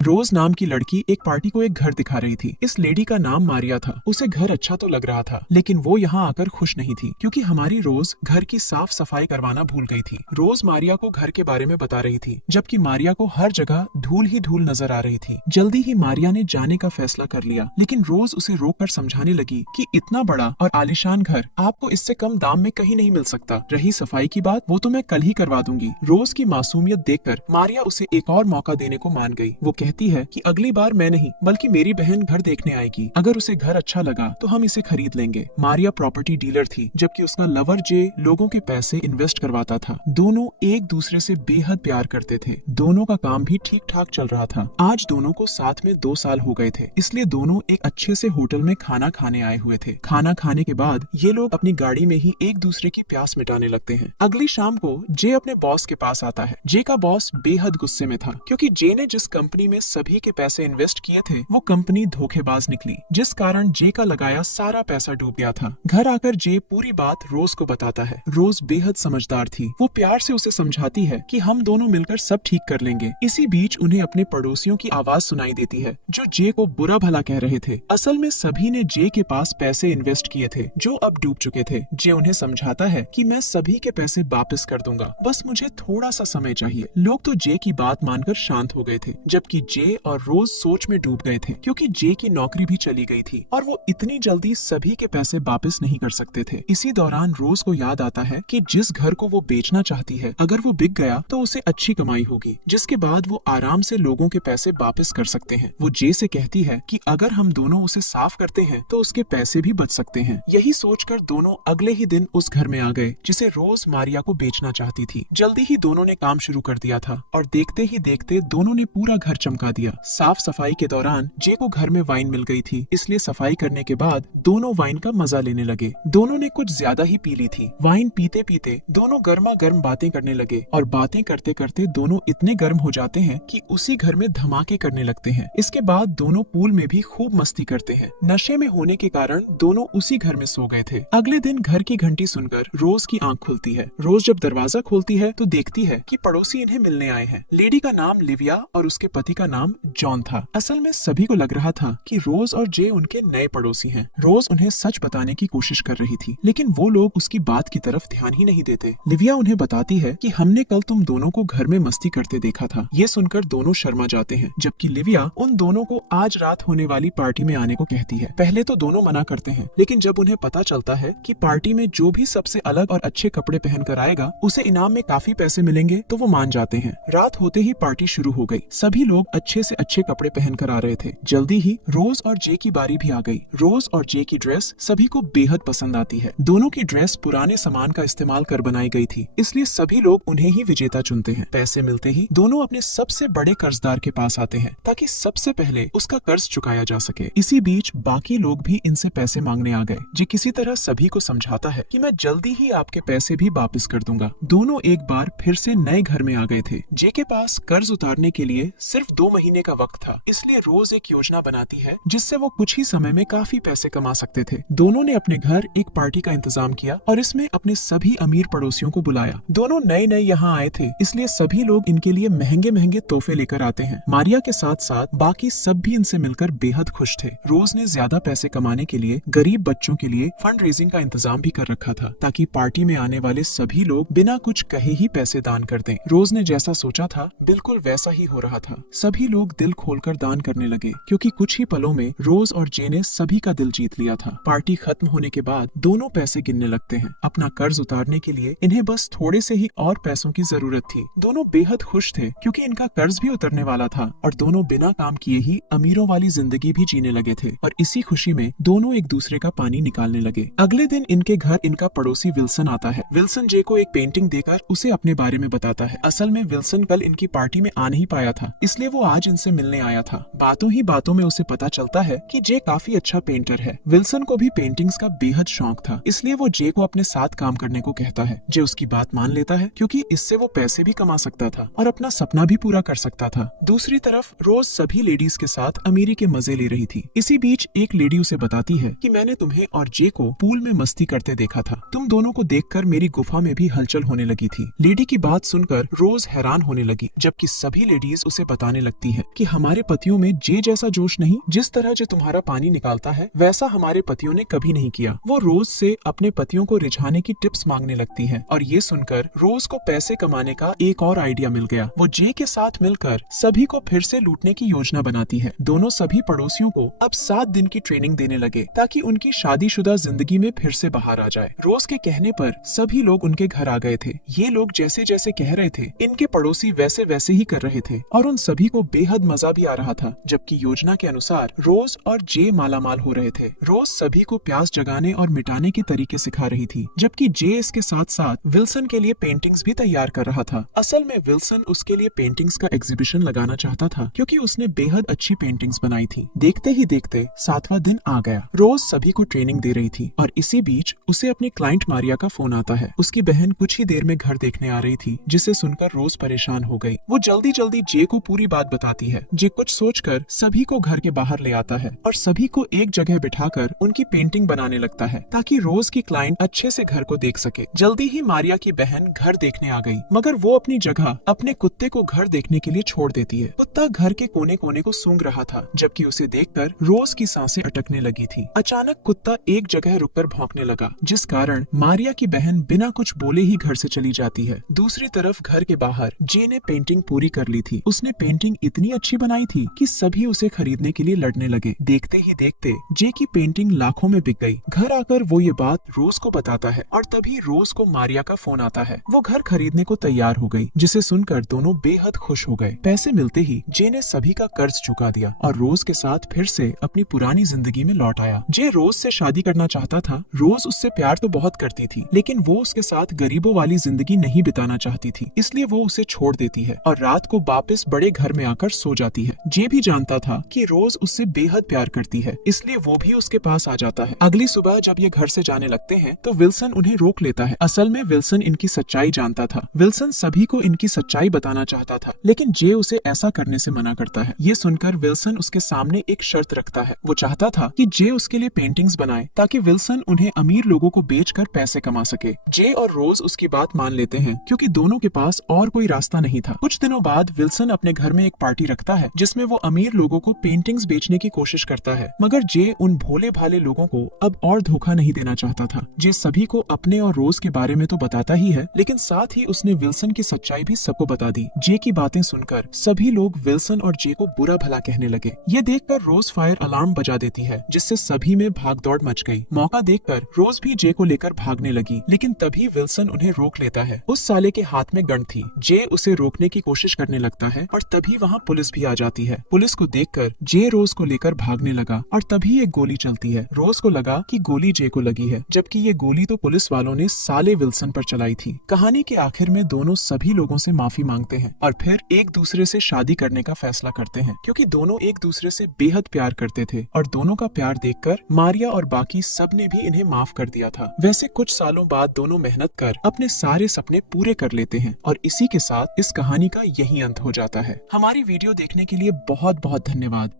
रोज नाम की लड़की एक पार्टी को एक घर दिखा रही थी। इस लेडी का नाम मारिया था। उसे घर अच्छा तो लग रहा था, लेकिन वो यहाँ आकर खुश नहीं थी, क्योंकि हमारी रोज घर की साफ सफाई करवाना भूल गई थी। रोज मारिया को घर के बारे में बता रही थी, जबकि मारिया को हर जगह धूल ही धूल नजर आ रही थी। जल्दी ही मारिया ने जाने का फैसला कर लिया, लेकिन रोज उसे रोककर समझाने लगी कि इतना बड़ा और आलीशान घर आपको इससे कम दाम में कहीं नहीं मिल सकता। रही सफाई की बात, वो तो मैं कल ही करवा दूंगी। रोज की मासूमियत देखकर मारिया उसे एक और मौका देने को मान गई। वो कहती है कि अगली बार मैं नहीं बल्कि मेरी बहन घर देखने आएगी। अगर उसे घर अच्छा लगा तो हम इसे खरीद लेंगे। मारिया प्रॉपर्टी डीलर थी, जबकि उसका लवर जे लोगों के पैसे इन्वेस्ट करवाता था। दोनों एक दूसरे से बेहद प्यार करते थे। दोनों का काम भी ठीक ठाक चल रहा था। आज दोनों को साथ में 2 साल हो गए थे, इसलिए दोनों एक अच्छे से होटल में खाना खाने आए हुए थे। खाना खाने के बाद ये लोग अपनी गाड़ी में ही एक दूसरे की प्यास मिटाने लगते हैं। अगली शाम को जे अपने बॉस के पास आता है। जे का बॉस बेहद गुस्से में था, क्योंकि जे ने जिस कंपनी में सभी के पैसे इन्वेस्ट किए थे वो कंपनी धोखेबाज निकली, जिस कारण जे का लगाया सारा पैसा डूब गया था। घर आकर जे पूरी बात रोज को बताता है। रोज बेहद समझदार थी। वो प्यार से उसे समझाती है कि हम दोनों मिलकर सब ठीक कर लेंगे। इसी बीच उन्हें अपने पड़ोसियों की आवाज सुनाई देती है, जो जे को बुरा भला कह रहे थे। असल में सभी ने जे के पास पैसे इन्वेस्ट किए थे, जो अब डूब चुके थे। जे उन्हें समझाता है कि मैं सभी के पैसे वापस कर दूंगा, बस मुझे थोड़ा सा समय चाहिए। लोग तो जे की बात मानकर शांत हो गए थे, जबकि जे और रोज सोच में डूब गए थे, क्योंकि जे की नौकरी भी चली गई थी और वो इतनी जल्दी सभी के पैसे वापस नहीं कर सकते थे। इसी दौरान रोज को याद आता है कि जिस घर को वो बेचना चाहती है, अगर वो बिक गया तो उसे अच्छी कमाई होगी, जिसके बाद वो आराम से लोगों के पैसे वापस कर सकते हैं। वो जे से कहती है कि अगर हम दोनों उसे साफ करते हैं तो उसके पैसे भी बच सकते हैं। यही सोचकर दोनों अगले ही दिन उस घर में आ गए, जिसे रोज मारिया को बेचना चाहती थी। जल्दी ही दोनों ने काम शुरू कर दिया था और देखते ही देखते दोनों ने पूरा घर चमका दिया। साफ सफाई के दौरान जे को घर में वाइन मिल गई थी, इसलिए सफाई करने के बाद दोनों वाइन का मजा लेने लगे। दोनों ने कुछ ज्यादा ही पी ली थी। वाइन पीते पीते दोनों गर्मा गर्म बातें करने लगे और बातें करते करते दोनों इतने गर्म हो जाते हैं कि उसी घर में धमाके करने लगते हैं। इसके बाद दोनों पूल में भी खूब मस्ती करते हैं। नशे में होने के कारण दोनों उसी घर में सो गए थे। अगले दिन घर की घंटी सुनकर रोज की आंख खुलती है। रोज जब दरवाजा खोलती है तो देखती है कि पड़ोसी इन्हें मिलने आए हैं। लेडी का नाम लिविया और उसके पति का नाम जॉन था। असल में सभी को लग रहा था कि रोज और जे उनके नए पड़ोसी हैं। रोज उन्हें सच बताने की कोशिश कर रही थी, लेकिन वो लोग उसकी बात की तरफ ध्यान ही नहीं देते। लिविया उन्हें बताती है कि हमने कल तुम दोनों को घर में मस्ती करते देखा था। ये सुनकर दोनों शर्मा जाते हैं, जबकि लिविया उन दोनों को आज रात होने वाली पार्टी में आने को कहती है। पहले तो दोनों मना करते हैं, लेकिन जब उन्हें पता चलता है कि पार्टी में जो भी सबसे अलग और अच्छे कपड़े पहन कर आएगा उसे इनाम में काफी पैसे मिलेंगे, तो वो मान जाते हैं। रात होते ही पार्टी शुरू हो गई। सभी लोग अच्छे से अच्छे कपड़े पहन कर आ रहे थे। जल्दी ही रोज और जे की बारी भी आ गई। रोज और जे की ड्रेस सभी को बेहद पसंद आती है। दोनों की ड्रेस पुराने सामान का इस्तेमाल कर बनाई गई थी, इसलिए सभी लोग उन्हें ही विजेता चुनते हैं। पैसे मिलते ही दोनों अपने सबसे बड़े कर्जदार के पास आते हैं, ताकि सबसे पहले उसका कर्ज चुकाया जा सके। इसी बीच बाकी लोग भी इनसे पैसे मांगने आ गए। जे किसी तरह सभी को समझाता है कि मैं जल्दी ही आपके पैसे भी वापस कर दूंगा। दोनों एक बार फिर से नए घर में आ गए थे। जे के पास कर्ज उतारने के लिए सिर्फ 2 महीने का वक्त था, इसलिए रोज एक योजना बनाती है जिससे वो कुछ ही समय में काफी पैसे कमा सकते थे। दोनों ने अपने घर एक पार्टी का इंतजाम किया और इसमें अपने सभी अमीर पड़ोसियों को बुलाया। दोनों नए नए यहाँ आए थे, इसलिए सभी लोग इनके लिए महंगे महंगे तोहफे लेकर आते हैं। मारिया के साथ साथ बाकी सब भी इनसे मिलकर बेहद खुश थे। रोज ने ज्यादा पैसे कमाने के लिए गरीब बच्चों के लिए फंड रेजिंग का इंतजाम भी कर रखा था, ताकि पार्टी में आने वाले सभी लोग बिना कुछ कहे ही पैसे दान कर दें। रोज ने जैसा सोचा था बिल्कुल वैसा ही हो रहा था। सभी लोग दिल खोलकर दान करने लगे, क्योंकि कुछ ही पलों में रोज और जे ने सभी का दिल जीत लिया था। पार्टी खत्म होने के बाद दोनों पैसे गिनने लगते हैं। अपना कर्ज उतारने के लिए इन्हें बस थोड़े से ही और पैसों की जरूरत थी। दोनों बेहद खुश थे, क्योंकि इनका कर्ज भी उतरने वाला था और दोनों बिना काम किए ही अमीरों वाली जिंदगी भी जीने लगे थे। और इसी खुशी में दोनों एक दूसरे का पानी निकालने लगे। अगले दिन इनके घर इनका पड़ोसी विल्सन आता है। विल्सन जे को एक पेंटिंग देकर उसे अपने बारे में बताता है। असल में विल्सन कल इनकी पार्टी में आ नहीं पाया था, इसलिए वो आज इनसे मिलने आया था। बातों ही बातों में उसे पता चलता है कि जे काफी अच्छा पेंटर है। विल्सन को भी पेंटिंग्स का बेहद शौक था, इसलिए वो जे को अपने साथ काम करने को कहता है। जे उसकी बात मान लेता है, क्योंकि इससे वो पैसे भी कमा सकता था और अपना सपना भी पूरा कर सकता था। दूसरी तरफ रोज सभी लेडीज के साथ अमीरी के मजे ले रही थी। इसी बीच एक लेडी उसे बताती है कि मैंने तुम्हें और जे को पूल में मस्ती करते देखा था। तुम दोनों को देखकर मेरी गुफा में भी हलचल होने लगी थी। लेडी की बात सुनकर रोज हैरान होने लगी, जबकि सभी लेडीज उसे बताने लगती है कि हमारे पतियों में जे जैसा जोश नहीं, जिस तरह जो तुम्हारा पानी निकालता है वैसा हमारे पतियों ने कभी नहीं किया। वो रोज से अपने पतियों को रिझाने की टिप्स मांगने लगती है और ये सुनकर रोज को पैसे कमाने का एक और आइडिया मिल गया। वो जे के साथ मिलकर सभी को फिर से लूटने की योजना बनाती है। दोनों सभी पड़ोसियों को अब 7 दिन की ट्रेनिंग देने लगे ताकि उनकी शादीशुदा जिंदगी में फिर से बाहर आ जाए। रोज के कहने पर सभी लोग उनके घर आ गए थे। ये लोग जैसे जैसे कह रहे थे इनके पड़ोसी वैसे वैसे ही कर रहे थे और उन सभी को बेहद मजा भी आ रहा था। जबकि योजना के अनुसार रोज और जे मालामाल हो रहे थे। रोज सभी को प्यास जगाने और मिटाने के तरीके सिखा रही थी, जबकि जे इसके साथ साथ विल्सन के लिए पेंटिंग्स भी तैयार कर रहा था। असल में विल्सन उसके लिए पेंटिंग्स का एग्जीबिशन लगाना चाहता था क्योंकि उसने बेहद अच्छी पेंटिंग्स बनाई थी। देखते ही देखते 7वां दिन आ गया। रोज सभी को ट्रेनिंग दे रही थी और इसी बीच उसे अपने क्लाइंट मारिया का फोन आता है। उसकी बहन कुछ ही देर में घर देखने आ रही थी, जिसे सुनकर रोज परेशान हो गई। वो जल्दी जल्दी जे को पूरी बात बताती है। जे कुछ सोचकर सभी को घर के बाहर ले आता है और सभी को एक जगह बिठाकर उनकी पेंटिंग बनाने लगता है ताकि रोज की क्लाइंट अच्छे से घर को देख सके। जल्दी ही मारिया की बहन घर देखने आ गई, मगर वो अपनी जगह अपने कुत्ते को घर देखने के लिए छोड़ देती है। कुत्ता घर के कोने कोने को सूंघ रहा था, जबकि उसे देखकर रोज की सांसें अटकने लगी थी। अचानक कुत्ता एक जगह रुककर भौंकने लगा, जिस कारण मारिया की बहन बिना कुछ बोले ही घर से चली जाती है। दूसरी तरफ घर के बाहर जे ने पेंटिंग पूरी कर ली थी। उसने पेंटिंग इतनी अच्छी बनाई थी कि सभी उसे खरीदने के लिए लड़ने लगे। देखते ही देखते जे की पेंटिंग लाखों में बिक गई। घर आकर वो ये बात रोज को बताता है और तभी रोज को मारिया का फोन आता है। वो घर खरीदने को तैयार हो गई, जिसे सुनकर दोनों बेहद खुश हो गए। पैसे मिलते ही जे ने सभी का कर्ज चुका दिया और रोज के साथ फिर से अपनी पुरानी जिंदगी में लौट आया। जे रोज से शादी करना चाहता था। रोज उससे प्यार तो बहुत करती थी, लेकिन वो उसके साथ गरीबों वाली जिंदगी नहीं बिताना चाहती थी, इसलिए वो उसे छोड़ देती है और रात को वापस बड़े घर में आकर सो जाती है। जे भी जानता था कि रोज उससे बेहद प्यार करती है, इसलिए वो भी उसके पास आ जाता है। अगली सुबह जब ये घर से जाने लगते हैं तो विल्सन उन्हें रोक लेता है। असल में विल्सन इनकी सच्चाई जानता था। विल्सन सभी को इनकी सच्चाई बताना चाहता था, लेकिन जे उसे ऐसा करने से मना करता है। ये सुनकर विल्सन उसके सामने एक शर्त रखता है। वो चाहता था कि जे उसके लिए पेंटिंग्स बनाए ताकि विल्सन उन्हें अमीर लोगों को बेचकर पैसे कमा सके। जे और रोज उसकी बात मान लेते हैं क्योंकि दोनों के पास और कोई रास्ता नहीं था। कुछ दिनों बाद विल्सन अपने घर में एक पार्टी रखता है, जिसमें वो अमीर लोगों को पेंटिंग्स बेचने की कोशिश करता है, मगर जे उन भोले भाले लोगों को अब और धोखा नहीं देना चाहता था। जे सभी को अपने और रोज के बारे में तो बताता ही है, लेकिन साथ ही उसने विल्सन की सच्चाई भी सबको बता दी। जे की बातें सुनकर सभी लोग विल्सन और जे को बुरा भला कहने लगे। ये देखकर रोज फायर अलार्म बजा देती है, जिससे सभी में भागदौड़ मच गई। मौका देखकर रोज भी जे को लेकर भागने लगी, लेकिन तभी विल्सन उन्हें रोक लेता है। उस साले के हाथ में गन थी। जे उसे रोकने की कोशिश करने लगता है और तभी वहाँ पुलिस भी आ जाती है। पुलिस को देखकर जे रोज को लेकर भागने लगा और तभी एक गोली चलती है। रोज को लगा कि गोली जे को लगी है, जबकि ये गोली तो पुलिस वालों ने साले विल्सन पर चलाई थी। कहानी के आखिर में दोनों सभी लोगों से माफी मांगते हैं और फिर एक दूसरे से शादी करने का फैसला करते हैं, क्योंकि दोनों एक दूसरे से बेहद प्यार करते थे और दोनों का प्यार देखकर मारिया और बाकी सब ने भी इन्हें माफ कर दिया था। वैसे कुछ सालों बाद दोनों मेहनत कर अपने सारे सपने पूरे कर लेते हैं और इसी के साथ इस कहानी का यही अंत हो जाता है। हमारी वीडियो देखने के लिए बहुत बहुत धन्यवाद।